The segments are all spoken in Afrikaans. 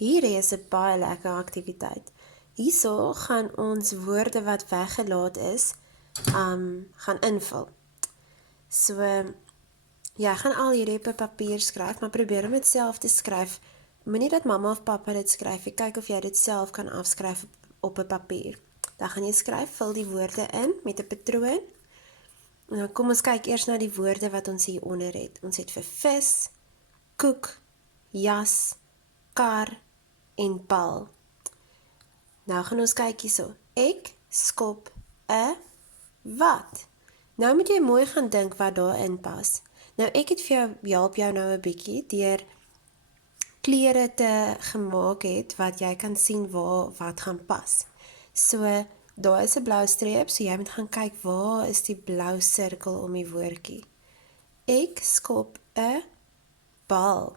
Hierdie is 'n baie lekker aktiwiteit. Hierso gaan ons woorde wat weggelaat is, gaan invul. So, ja, gaan al hierdie op 'n papier skryf, maar probeer om dit self te skryf. Moenie dat mamma of pappa dit skryf, jy kyk of jy dit self kan afskryf op 'n papier. Dan gaan jy skryf, vul die woorde in met 'n patroon. En dan kom ons kyk eers na die woorde wat ons hier onder het. Ons het vir vis, koek, jas, kar en bal. Nou gaan ons kyk hierso. Ek skop 'n wat? Nou moet jy mooi gaan dink wat daarin pas. Nou ek het vir jou, help jou nou 'n bietjie deur kleure te gemaak het wat jy kan sien waar wat gaan pas. So, daar is 'n blou streep, so jy moet gaan kyk waar is die blou sirkel om die woordjie. Ek skop 'n bal.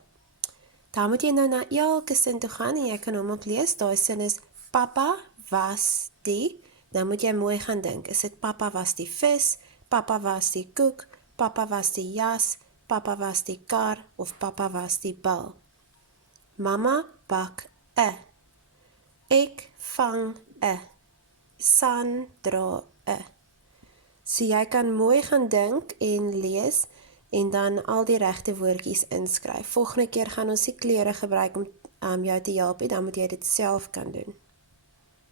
Dan moet jy nou na elke sin toe gaan en jy kan hom ook lees. Daai sin is Papa was die. Nou moet jy mooi gaan dink. Is dit Papa was die vis, Papa was die koek, Papa was die jas, Papa was die kar of Papa was die bal? Mama bak 'n. Ek vang 'n. San dra 'n. So jy kan mooi gaan dink en lees en dan al die regte woordjies inskryf. Volgende keer gaan ons die kleure gebruik om jou te help, dan moet jy dit self kan doen.